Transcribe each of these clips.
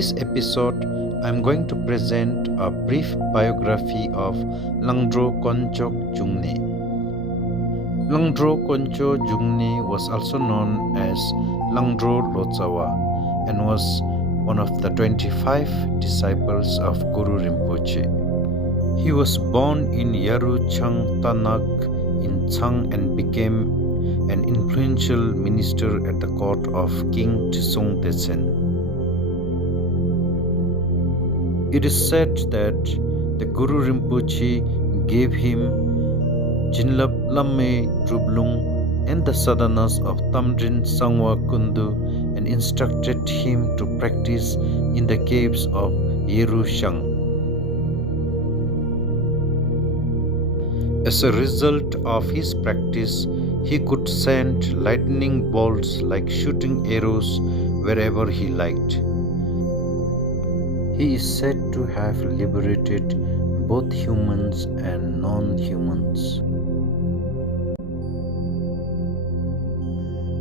this episode, I'm going to present a brief biography of Langdro Konchok Jungne. Langdro Koncho Jungne was also known as Langdro Lotsawa and was one of the 25 disciples of Guru Rinpoche. He was born in Yaru Chang Tanak in Chang and became an influential minister at the court of King Trisong Detsen. It is said that the Guru Rinpoche gave him Jinlap Lamme Drublung and the sadhanas of Tamdrin Sangwa Kundu and instructed him to practice in the caves of Yeru Shang. As a result of his practice, he could send lightning bolts like shooting arrows wherever he liked. He is said to have liberated both humans and non-humans.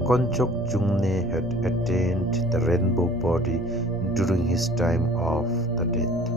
Konchok Jungne had attained the rainbow body during his time of the death.